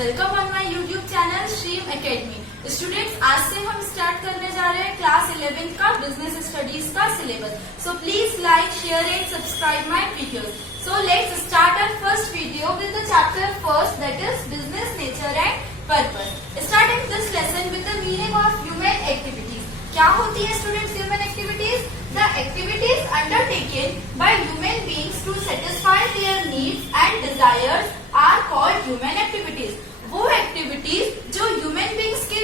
Welcome on my YouTube channel stream academy. Students, आज से हम स्टार्ट करने जा रहे हैं क्लास 11 का बिजनेस स्टडीज का syllabus. So please like, share and subscribe my videos. So let's start our first video with the chapter first, that is business nature and purpose. Starting this lesson with the meaning of human activities. क्या होती है students human activities? The activities undertaken by human beings to satisfy their needs and desires are called human activities. वो activities जो human beings के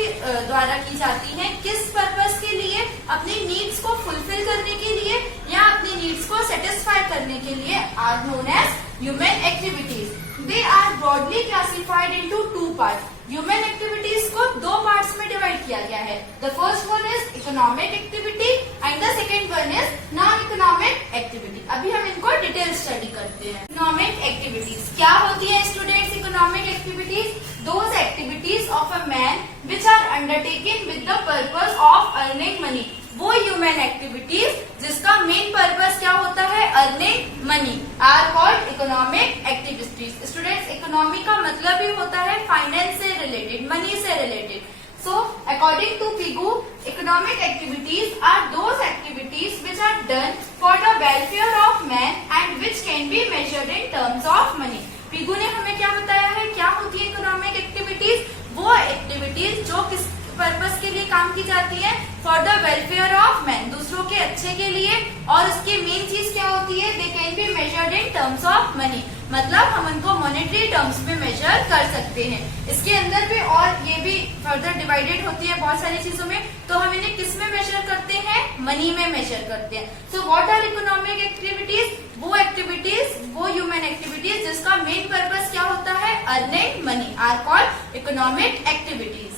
द्वारा की जाती हैं, किस पर्पस के लिए? अपनी नीड्स को फुलफिल करने के लिए या अपनी नीड्स को सेटिस्फाई करने के लिए, are known as human activities. They are broadly classified into two parts. Human activities को दो पार्ट्स में डिवाइड किया गया है। The first one is economic activity and the second one is non economic activity. अभी हम इनको डिटेल स्टडी करते हैं। इकोनॉमिक एक्टिविटीज क्या होती है students? Economic activities those activities of a man which are undertaken with the purpose of earning money। वो human activities जिसका मेन पर्पस क्या होता है? Earning money, are called economic activities. Students, economy का मतलब ही होता है फाइनेंस से रिलेटेड, मनी से related. So, according to Pigou, economic activities are those activities which are done for the welfare of man and which can be measured in terms of money। Pigou ने हमें क्या बताया है? क्या होती है इकोनॉमिक एक्टिविटीज? वो एक्टिविटीज जो किस पर्पस के लिए काम की जाती है? For the welfare of man, दूसरों के अच्छे के लिए। और उसकी मेन चीज क्या होती है? They can be measured in terms of money, मतलब हम उनको मॉनेटरी टर्म्स में मेजर कर सकते हैं। इसके अंदर भी और ये भी फर्दर डिवाइडेड होती है बहुत सारी चीजों में। तो हम इन्हें किस में मेजर करते हैं? मनी में मेजर करते हैं। So what are economic activities? वो एक्टिविटीज, वो ह्यूमन एक्टिविटीज जिसका मेन पर्पस क्या होता है? Earning money, are called economic activities.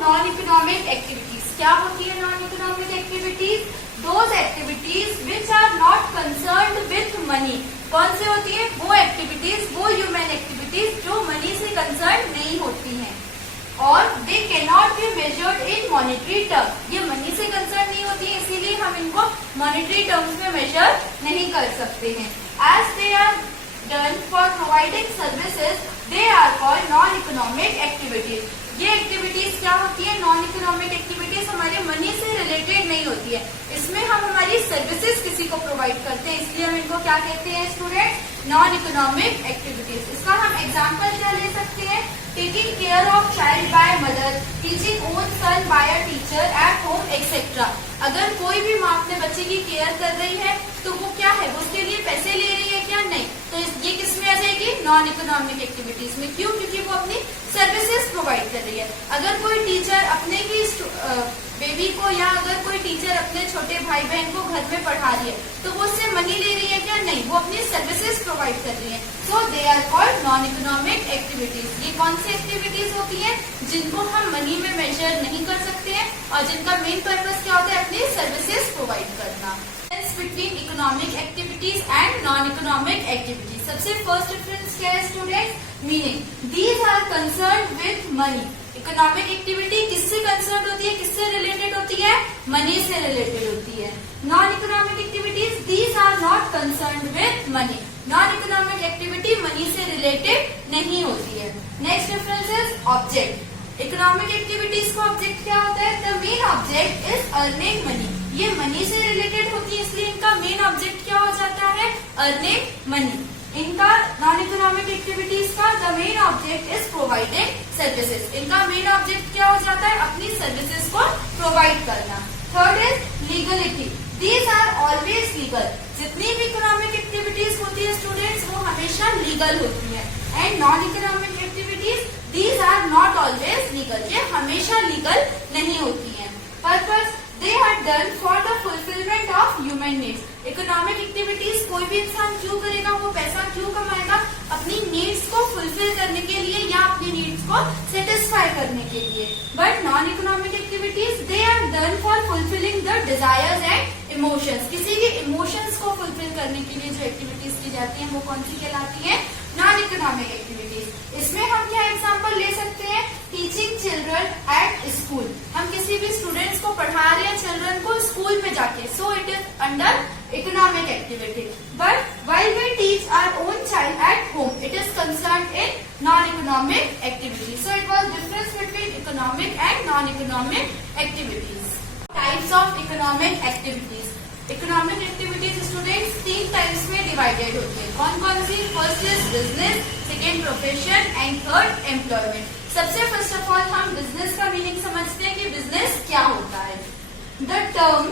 Non economic activities क्या होती है? Non economic activities those activities which are not concerned with money. कौन सी होती है? वो एक्टिविटीज, वो ह्यूमन एक्टिविटीज जो मनी से कंसर्न नहीं होती हैं और they can not be measured in monetary term. ये मनी से कंसर्न नहीं होती है, इसीलिए हम इनको मॉनेटरी टर्म्स में मेजर नहीं कर सकते हैं। As they are done for providing services, they are called non economic activities. ये एक्टिविटीज क्या होती है? नॉन इकोनॉमिक एक्टिविटीज हमारे मनी से रिलेटेड नहीं होती है, इसमें हम हमारी सर्विसेज किसी को प्रोवाइड करते हैं, इसलिए हम इनको क्या कहते हैं स्टूडेंट? Non economic activities. इसका हम एग्जांपल क्या ले सकते हैं? Taking care of child by mother, teaching own son by a teacher at home etcetera. अगर कोई भी माँ अपने बच्चे की केयर कर रही है तो वो क्या है? वो उसके लिए पैसे ले रही है क्या? नहीं। तो ये किस में आ जाएगी? नॉन इकोनॉमिक एक्टिविटीज में। क्यों? क्योंकि वो अपनी सर्विसेज प्रोवाइड कर रही है। अगर कोई टीचर अपने ही बेबी को या अगर कोई टीचर अपने छोटे भाई बहन को घर में पढ़ा रही है तो वो उससे मनी ले रही है क्या? नहीं, वो अपनी सर्विसेज प्रोवाइड कर रही है। So they are called non economic activities. ये कौन सी एक्टिविटीज होती है? जिनको हम मनी में मेजर नहीं कर सकते हैं और जिनका मेन पर्पस क्या होता है? अपनी सर्विसेज प्रोवाइड करना। Between economic activities and non economic activities. सबसे फर्स्ट डिफरेंस क्या है students? Meaning. These are concern with money. Economic activity किससे कंसर्न होती है? किससे रिलेटेड होती है? मनी से रिलेटेड होती है। Non economic activities these are not concern with money. Non economic activity money से रिलेटेड नहीं होती है। Next difference is object. Economic activities का ऑब्जेक्ट क्या होता है? The main object is earning money. ये मनी से रिलेटेड होती है, इसलिए इनका मेन ऑब्जेक्ट क्या हो जाता है? Earning money. इनका नॉन इकोनॉमिक एक्टिविटीज का the main object is providing services. इनका मेन ऑब्जेक्ट क्या हो जाता है? अपनी सर्विसेज को प्रोवाइड करना। Third is legality. These are always legal. जितनी भी इकोनॉमिक एक्टिविटीज होती है स्टूडेंट्स वो हमेशा लीगल होती है। And non economic activities these are not always legal. ये हमेशा लीगल नहीं होती है। Purpose, they are done for the fulfillment of human needs। Economic activities कोई भी इंसान क्यों करेगा? वो पैसा क्यों कमाएगा? अपनी नीड्स को फुलफिल करने के लिए या अपनी नीड्स को सेटिस्फाई करने के लिए। But non economic activities they are done for fulfilling the desires and emotions. किसी भी इमोशंस को फुलफिल करने के लिए जो एक्टिविटीज की जाती है वो कौन सी कहलाती है? Non economic activities. इसमें हम क्या एग्जाम्पल ले सकते हैं? Teaching children at school. हम किसी भी स्टूडेंट्स को पढ़ा रहे हैं चिल्ड्रन को स्कूल में जाके, सो it is under economic activity. But while we teach our own child at home, it is concerned in non-economic economic activities. So it was difference between economic and non-economic activities. Types of economic activities. Economic activities students 3 types में divided होती है. कौन कौन सी? First is business, second profession and third employment. सबसे first of all हम business का meaning समझते हैं कि बिजनेस क्या होता है. The term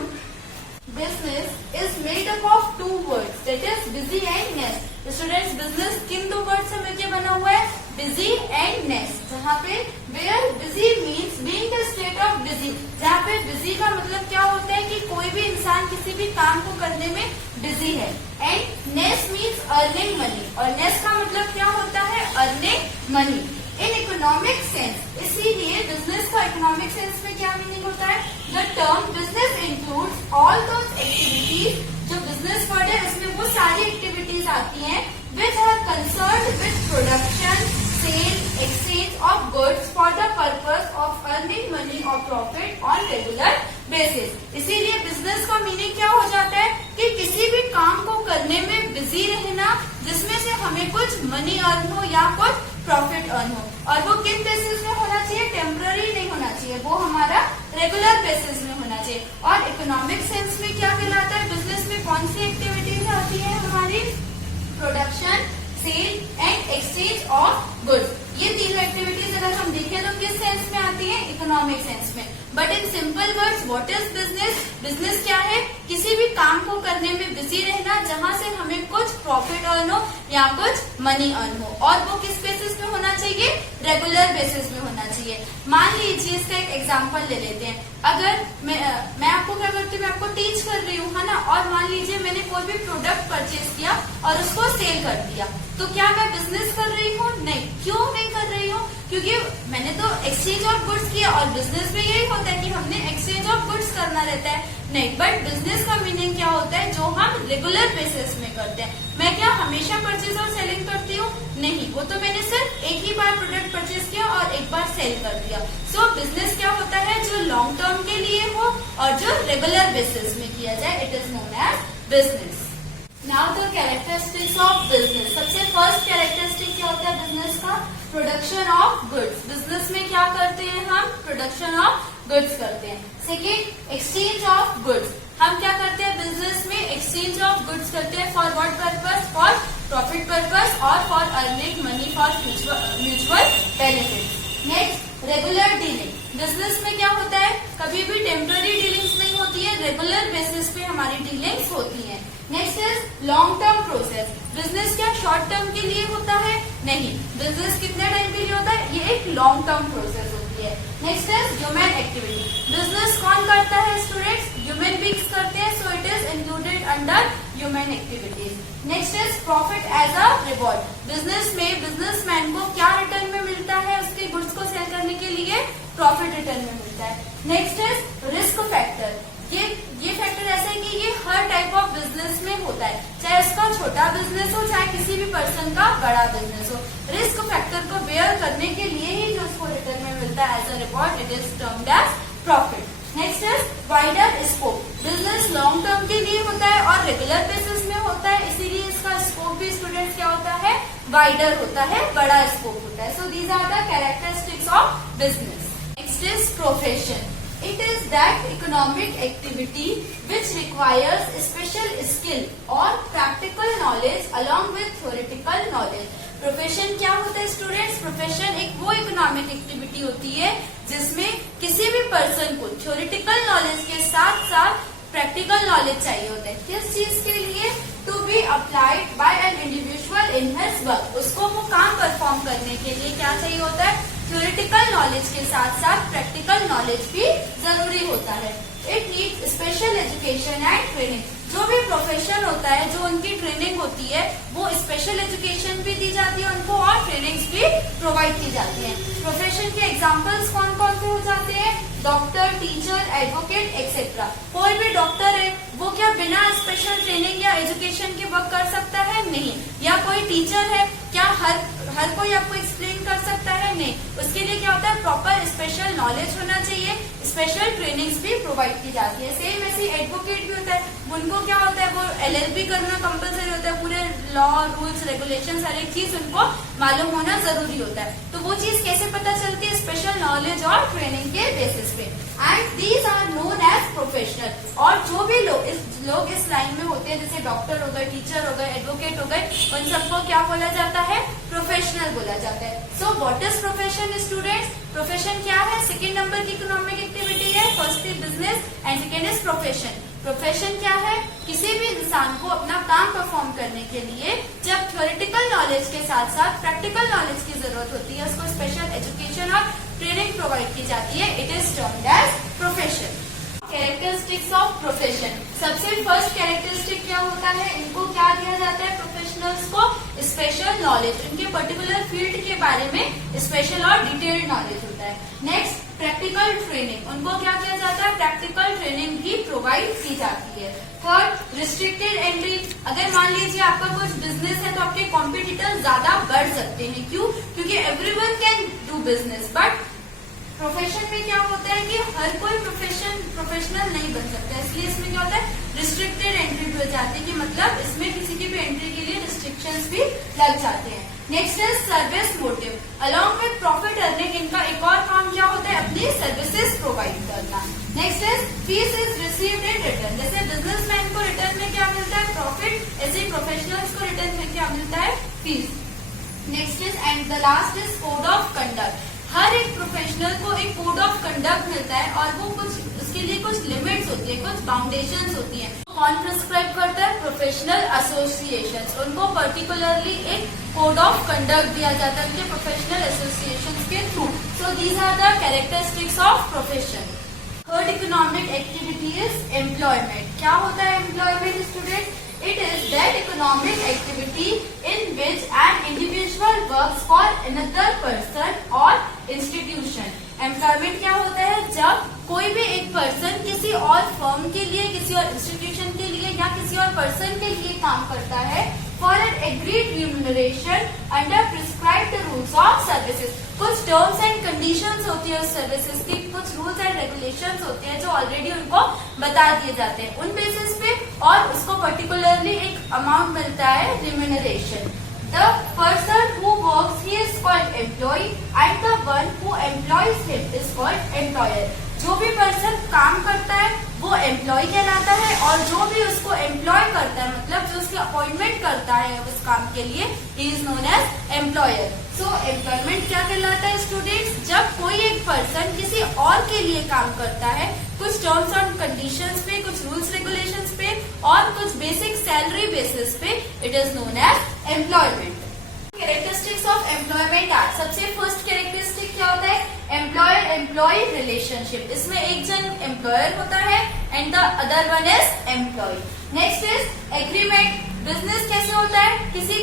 business is made up of 2 words, that is busy and ness. Students business किन 2 वर्ड से मिलकर बना हुआ है? Busy and ness. जहाँ पे where busy means being the state of busy, जहाँ पे बिजी का मतलब क्या होता है कि कोई भी इंसान किसी भी काम को करने में बिजी है. एंड नेस मीन्स अर्निंग मनी, और नेस का मतलब क्या होता है? Earning money in economic sense. इसीलिए बिजनेस का इकोनॉमिक सेंस में क्या मीनिंग होता है? The term business includes all those activities. जो बिजनेस वर्ड है उसमें वो सारी एक्टिविटीज आती हैं which are concerned with production, sale, exchange of goods for the purpose of earning money or profit on regular basis. इसीलिए बिजनेस का meaning क्या हो जाता है कि किसी भी काम को करने में बिजी रहना जिसमें से हमें कुछ मनी अर्न हो या कुछ प्रॉफिट अर्न हो. और वो किन बेसिस में होना चाहिए? टेम्पररी नहीं होना चाहिए, वो हमारा रेगुलर बेसिस में होना चाहिए. और इकोनॉमिक सेंस में क्या कहलाता है? बिजनेस में कौन सी एक्टिविटीज आती है हमारी? Production, sale and exchange of goods. ये तीनों एक्टिविटीज अगर हम देखें तो किस सेंस में आती है? इकोनॉमिक सेंस में. But in simple words what is business? Business क्या है? किसी भी काम को करने में बिजी रहना जहां से हमें कुछ प्रॉफिट अर्न हो या कुछ मनी अर्न हो. और वो किस बेसिस में होना चाहिए? रेगुलर बेसिस में होना चाहिए. मान लीजिए इसका एक एग्जांपल ले लेते हैं. अगर मैं आपको क्या करती हूँ? मैं आपको टीच कर रही हूँ, है ना. और मान लीजिए मैंने कोई भी प्रोडक्ट परचेज किया और उसको सेल कर दिया, तो क्या मैं बिजनेस कर रही हूँ? नहीं. क्यों नहीं कर रही हूँ? क्योंकि मैंने तो एक्सचेंज ऑफ गुड्स किया, और बिजनेस में यही होता है कि हमने एक्सचेंज ऑफ गुड्स करना रहता है. नहीं, बट बिजनेस का मीनिंग क्या होता है? जो हम रेगुलर बेसिस में करते हैं. मैं क्या हमेशा परचेज और सेलिंग करती हूँ? नहीं, वो तो मैंने सिर्फ एक ही बार प्रोडक्ट परचेज किया और एक बार सेल कर दिया. सो बिजनेस क्या होता है? जो लॉन्ग टर्म के लिए हो और जो रेगुलर बेसिस में किया जाए, it is known as business. Now the characteristics of business. सबसे फर्स्ट कैरेक्टरिस्टिक क्या होता है बिजनेस का? Production of goods. बिजनेस में क्या करते हैं हम? प्रोडक्शन ऑफ गुड्स करते हैं. Second, exchange of goods. हम क्या करते हैं बिजनेस में? एक्सचेंज ऑफ गुड्स करते हैं. For what purpose? For profit purpose और for earning money for mutual benefit. Next, regular dealing. Business में क्या होता है? कभी भी टेम्पररी डीलिंग्स नहीं होती है, रेगुलर बेसिस पे हमारी डीलिंग्स होती हैं. Next is long term process. Business क्या शॉर्ट टर्म के लिए होता है? नहीं, बिजनेस कितने टाइम के लिए होता है? ये एक लॉन्ग टर्म प्रोसेस होती है. Next is human activity. Business कौन करता है स्टूडेंट्स? ह्यूमन बींग्स करते हैं. So it is included under human activities. Next is profit as a reward. Business में बिजनेसमैन को क्या रिटर्न में मिलता है? उसके गुड्स को सेल करने के लिए प्रॉफिट रिटर्न में मिलता है. Next is risk factor. ये फैक्टर ऐसा है कि ये हर टाइप ऑफ बिजनेस में होता है, चाहे उसका छोटा बिजनेस हो चाहे किसी भी पर्सन का बड़ा बिजनेस हो. रिस्क फैक्टर को बेयर करने के लिए ही जो उसको रिटर्न में मिलता है as a reward, it is termed as profit. Next is wider scope. Business long term के लिए होता है और रेगुलर बेसिस में होता है, इसीलिए इसका स्कोप भी स्टूडेंट्स क्या होता है? वाइडर होता है, बड़ा स्कोप होता है. So these are the characteristics of business. Next is profession. It is that economic activity which requires special skill or practical knowledge along with theoretical knowledge. Profession क्या होता है स्टूडेंट्स? Profession एक वो इकोनॉमिक एक्टिविटी होती है जिसमें किसी भी पर्सन को theoretical knowledge के साथ साथ प्रैक्टिकल नॉलेज चाहिए होता है. किस चीज के लिए? To be applied by an individual in his work. उसको वो काम परफॉर्म करने के लिए क्या चाहिए होता है? थ्योरेटिकल नॉलेज के साथ साथ प्रैक्टिकल नॉलेज भी जरूरी होता है. It needs special education and training. जो भी प्रोफेशन होता है, जो उनकी ट्रेनिंग होती है, वो स्पेशल एजुकेशन भी दी जाती है उनको और ट्रेनिंग्स भी प्रोवाइड की जाती है. प्रोफेशन के एग्जाम्पल्स कौन कौन से हो जाते हैं? Doctor, teacher, advocate etcetera. कोई भी डॉक्टर है वो क्या बिना स्पेशल ट्रेनिंग या एजुकेशन के वर्क कर सकता है? नहीं. या कोई टीचर है, क्या हर कोई आपको एक्सप्लेन कर सकता है? नहीं. उसके लिए क्या होता है? प्रॉपर स्पेशल नॉलेज होना चाहिए, स्पेशल ट्रेनिंग्स भी प्रोवाइड की जाती है। सेम ऐसे एडवोकेट भी होता है, उनको क्या होता है, वो LLB करना कंपलसरी होता है, पूरे लॉ रूल्स रेगुलेशन हर एक चीज उनको मालूम होना जरूरी होता है। तो वो चीज कैसे पता चलती है, स्पेशल नॉलेज और ट्रेनिंग के बेसिस पे। And these are known as professional. और जो भी लोग इस लाइन में होते हैं, जैसे डॉक्टर हो गए, टीचर हो गए, एडवोकेट हो गए, उन सबको क्या बोला जाता है, प्रोफेशनल बोला जाता है। So what is profession students? Profession क्या है? सेकेंड नंबर की इकोनॉमिक एक्टिविटी है। First is business and second is profession. Profession क्या है? किसी भी इंसान को अपना काम परफॉर्म करने के लिए जब थ्योरेटिकल नॉलेज के साथ साथ प्रैक्टिकल नॉलेज की जरूरत होती है, उसको स्पेशल एजुकेशन और ट्रेनिंग प्रोवाइड की जाती है। It is termed as profession. Characteristics of profession. सबसे फर्स्ट कैरेक्टरिस्टिक क्या होता है, इनको क्या दिया जाता है प्रोफेशनल्स को? स्पेशल नॉलेज, इनके पर्टिकुलर फील्ड के बारे में स्पेशल और डिटेल्ड नॉलेज होता है। नेक्स्ट प्रैक्टिकल ट्रेनिंग, उनको क्या किया जाता है, प्रैक्टिकल ट्रेनिंग भी प्रोवाइड की जाती है। थर्ड रिस्ट्रिक्टेड एंट्री, अगर मान लीजिए आपका कुछ बिजनेस है तो आपके कॉम्पिटिटर ज्यादा बढ़ सकते हैं। क्यों? क्योंकि everyone can do business, but profession में क्या होता है कि हर कोई प्रोफेशनल नहीं बन सकता, इसलिए इसमें क्या होता है, रिस्ट्रिक्टेड एंट्री भी हो जाती है, कि मतलब इसमें किसी की भी एंट्री के लिए रिस्ट्रिक्शंस भी लग जाते हैं। Next is service motive, along with profit earning, इनका एक और काम क्या होता है, अपनी सर्विसेज प्रोवाइड करना। Next is fees is received in return, जैसे बिजनेसमैन को रिटर्न में क्या मिलता है, प्रॉफिट, ऐसे प्रोफेशनल्स को रिटर्न में क्या मिलता है, fees. Next is and the last is code of conduct, हर एक प्रोफेशनल को एक कोड ऑफ कंडक्ट मिलता है और वो कुछ उसके लिए कुछ लिमिट्स होती है, कुछ बाउंडेशंस होती हैं। कौन प्रिस्क्राइब करता है, प्रोफेशनल एसोसिएशंस, उनको पर्टिकुलरली एक कोड ऑफ कंडक्ट दिया जाता है उनके प्रोफेशनल एसोसिएशंस के थ्रू। So these are the characteristics of profession. Third economic activity is employment. क्या होता है employment student? It is that economic activity in which an individual works for another person or institution. Employment क्या होता है, जब कोई भी एक पर्सन किसी और फर्म के लिए, किसी और इंस्टीट्यूशन के लिए या किसी और पर्सन के लिए काम करता है for an agreed remuneration under prescribed rules of services. कुछ टर्म्स एंड कंडीशंस होती है उस सर्विसेज की, कुछ रूल्स एंड रेगुलेशंस होते हैं जो ऑलरेडी उनको बता दिए जाते हैं उन बेसिस पे, और उसको पर्टिकुलरली एक अमाउंट मिलता है, remuneration. The person who works he is called employee and the one who employs him is called employer. जो भी पर्सन काम करता है वो एम्प्लॉय कहलाता है, और जो भी उसको एम्प्लॉय करता है, मतलब जो उसकी अपॉइंटमेंट करता है उस काम के लिए, he is known as employer. So employment क्या कहलाता है स्टूडेंट्स, जब कोई एक पर्सन किसी और के लिए काम करता है कुछ टर्म्स एंड कंडीशंस पे, कुछ रूल्स रेगुलेशंस पे और कुछ बेसिक सैलरी बेसिस पे, it is known as employment. Characteristics of employment are, सबसे फर्स्ट कैरेक्टरिस्टिक क्या होता है, एम्प्लॉयर एम्प्लॉय रिलेशनशिप, इसमें एक जन एम्प्लॉयर होता है and the other one is employee. Next is agreement, business कैसे होता है, किसी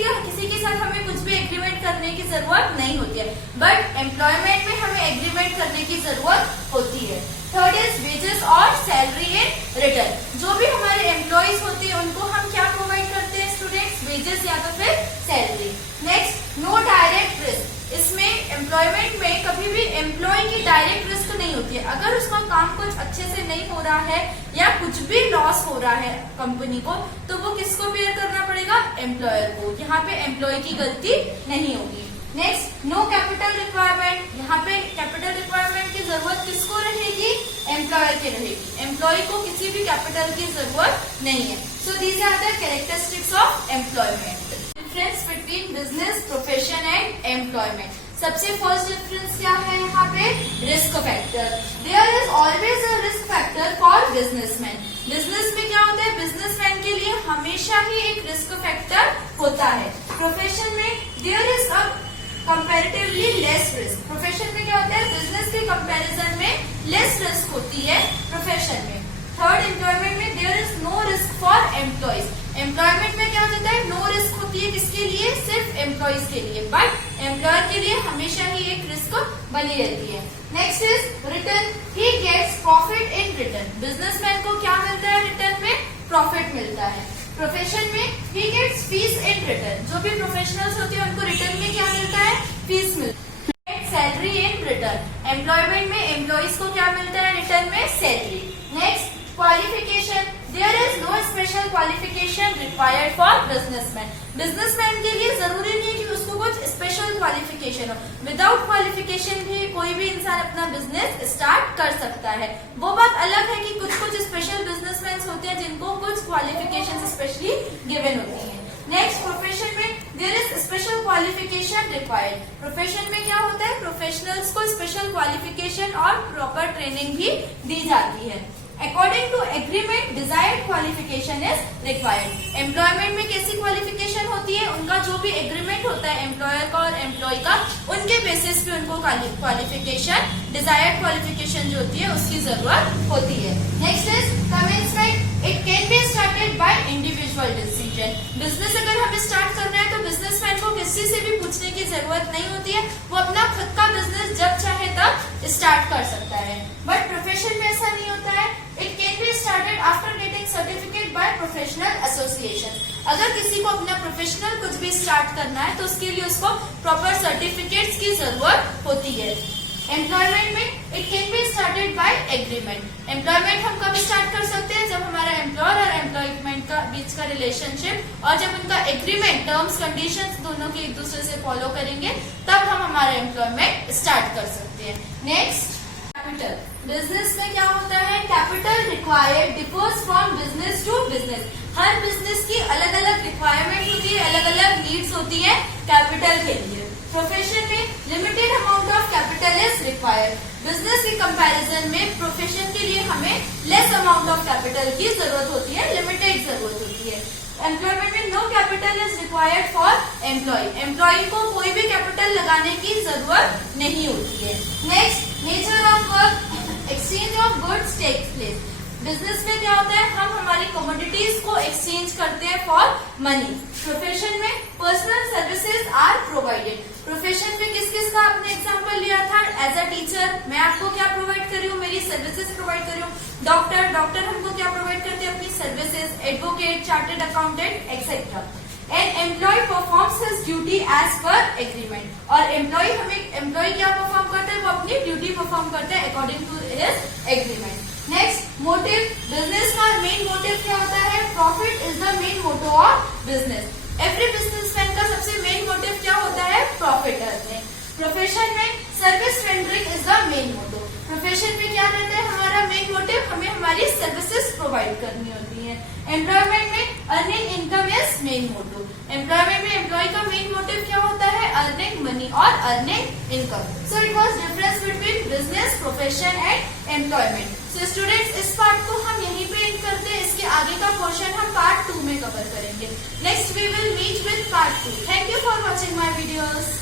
के साथ हमें कुछ भी एग्रीमेंट करने की जरूरत नहीं होती है, बट एम्प्लॉयमेंट में हमें एग्रीमेंट करने की जरूरत होती है। थर्ड इज वेजेस और सैलरी इन रिटर्न, जो भी हमारे एम्प्लॉयज होते हैं उनको हम क्या प्रोवाइड करते हैं स्टूडेंट्स, वेजेस या तो फिर salary. Next no direct risk, इसमें एम्प्लॉयमेंट में कभी भी एम्प्लॉय की डायरेक्ट रिस्क नहीं होती है, अगर उसका काम कुछ अच्छे से नहीं हो रहा है या कुछ भी लॉस हो रहा है कंपनी को, तो वो किसको बेयर करना पड़ेगा, एम्प्लॉयर को, यहाँ पे एम्प्लॉय की गलती नहीं होगी। नेक्स्ट नो कैपिटल रिक्वायरमेंट, यहाँ पे कैपिटल रिक्वायरमेंट की जरूरत किसको रहेगी, एम्प्लॉयर की रहेगी, एम्प्लॉय को किसी भी कैपिटल की जरूरत नहीं है। So these are the characteristics of employment. Difference between business, profession and employment. सबसे फर्स्ट डिफरेंस क्या है यहाँ पे, risk factor. There is always a risk factor for businessman. Business में क्या होता है, बिजनेसमैन के लिए हमेशा ही एक रिस्क फैक्टर होता है। प्रोफेशन में there is a comparatively less risk, profession में क्या होता है, बिजनेस के कंपैरिजन में लेस रिस्क होती है प्रोफेशन में। थर्ड एम्प्लॉयमेंट में there is no risk for employees, employment में क्या होता है, नो रिस्क होती है किसके लिए, सिर्फ एम्प्लॉयज के लिए, बट एम्प्लॉयर के लिए हमेशा ही एक रिस्क बनी रहती है। Next is return, he gets profit in return, businessman को क्या मिलता है रिटर्न में, प्रॉफिट मिलता है। प्रोफेशन में he gets fees in return, जो भी प्रोफेशनल्स होते हैं उनको रिटर्न में क्या मिलता है, फीस मिलती है। सैलरी इन रिटर्न, एम्प्लॉयमेंट में एम्प्लॉइज को क्या मिलता है रिटर्न में? Salary. Next qualification, there is no special qualification required for businessman. Businessman के लिए जरूरी नहीं है कि उसको कुछ स्पेशल क्वालिफिकेशन हो, विदाउट क्वालिफिकेशन भी कोई भी इंसान अपना बिजनेस स्टार्ट कर सकता है। वो बात अलग है कि कुछ कुछ स्पेशल बिजनेसमैन होते हैं जिनको कुछ क्वालिफिकेशन स्पेशली गिवन होती है। नेक्स्ट प्रोफेशन में there is special qualification required. Profession में क्या होता है? प्रोफेशनल्स को स्पेशल क्वालिफिकेशन और प्रॉपर ट्रेनिंग भी दी जाती है। According to agreement desired qualification is required. Employment में कैसी क्वालिफिकेशन होती है? उनका जो भी एग्रीमेंट होता है एम्प्लॉयर का और एम्प्लॉय का, उनके बेसिस पे उनको क्वालिफिकेशन, डिजायर्ड क्वालिफिकेशन जो होती है उसकी जरूरत होती है। Next is commencement, it can be started by individual decision. Business अगर हमें स्टार्ट करना है तो बिजनेसमैन को किसी से भी पूछने की जरूरत नहीं होती है, वो अपना खुद का बिजनेस जब चाहे तब स्टार्ट कर सकता है। बट प्रोफेशन में ऐसा नहीं होता है। It can be started after getting certificate by professional association. अगर किसी को अपना प्रोफेशनल कुछ भी स्टार्ट करना है तो उसके लिए उसको प्रॉपर सर्टिफिकेट्स की जरूरत होती है। एम्प्लॉयमेंट में it can be started by agreement. Employment हम कब स्टार्ट कर सकते हैं? जब हमारा एम्प्लॉयर और एम्प्लॉयमेंट का बीच का रिलेशनशिप और जब उनका एग्रीमेंट, टर्म्स, कंडीशंस दोनों के एक दूसरे से फॉलो करेंगे तब हम हमारा एम्प्लॉयमेंट स्टार्ट कर सकते हैं। Next capital. बिजनेस में क्या होता है? Capital required differs from business to business. हर बिजनेस की अलग अलग रिक्वायरमेंट होती है, अलग अलग नीड्स होती है कैपिटल के लिए। प्रोफेशन में limited amount of capital is required. Business के कंपैरिजन में प्रोफेशन के लिए हमें लेस अमाउंट ऑफ कैपिटल की जरूरत होती है, लिमिटेड जरूरत होती है। एम्प्लॉयमेंट में no capital is required for employee. Employee को कोई भी कैपिटल लगाने की जरूरत नहीं होती है। Next nature of work, exchange of goods takes place. Business में क्या होता है? हम हमारी कमोडिटीज को एक्सचेंज करते हैं फॉर मनी। प्रोफेशन में personal services are provided. Profession में किस किस का आपने एग्जांपल लिया था? एज अ टीचर मैं आपको क्या प्रोवाइड कर रही हूँ? मेरी सर्विसेज प्रोवाइड कर रही हूँ। डॉक्टर हमको क्या प्रोवाइड करते हैं? अपनी services. Advocate, chartered accountant etcetera. And employee performs his duty as per agreement. और एम्प्लॉय क्या परफॉर्म करता है? वो अपनी ड्यूटी परफॉर्म करता है according to his agreement. Next motive. Business का मेन मोटिव क्या होता है? Profit is the main motto of business. Every businessman का सबसे मेन मोटिव क्या होता है? Profit earning. प्रोफेशन में service rendering is the main motto. Profession में क्या रहता है हमारा मेन मोटिव? हमें हमारी सर्विसेज प्रोवाइड करनी होती है। एम्प्लॉयमेंट में earning income is main motto. Employment में एम्प्लॉय का मेन मोटिव क्या होता है? अर्निंग मनी और earning income. So it was difference between business, profession and employment. So students इस पार्ट को हम यहीं पे एंड करते हैं। इसके आगे का पोर्शन हम पार्ट 2 में कवर करेंगे। Next we will meet with part 2। Thank you for watching my videos.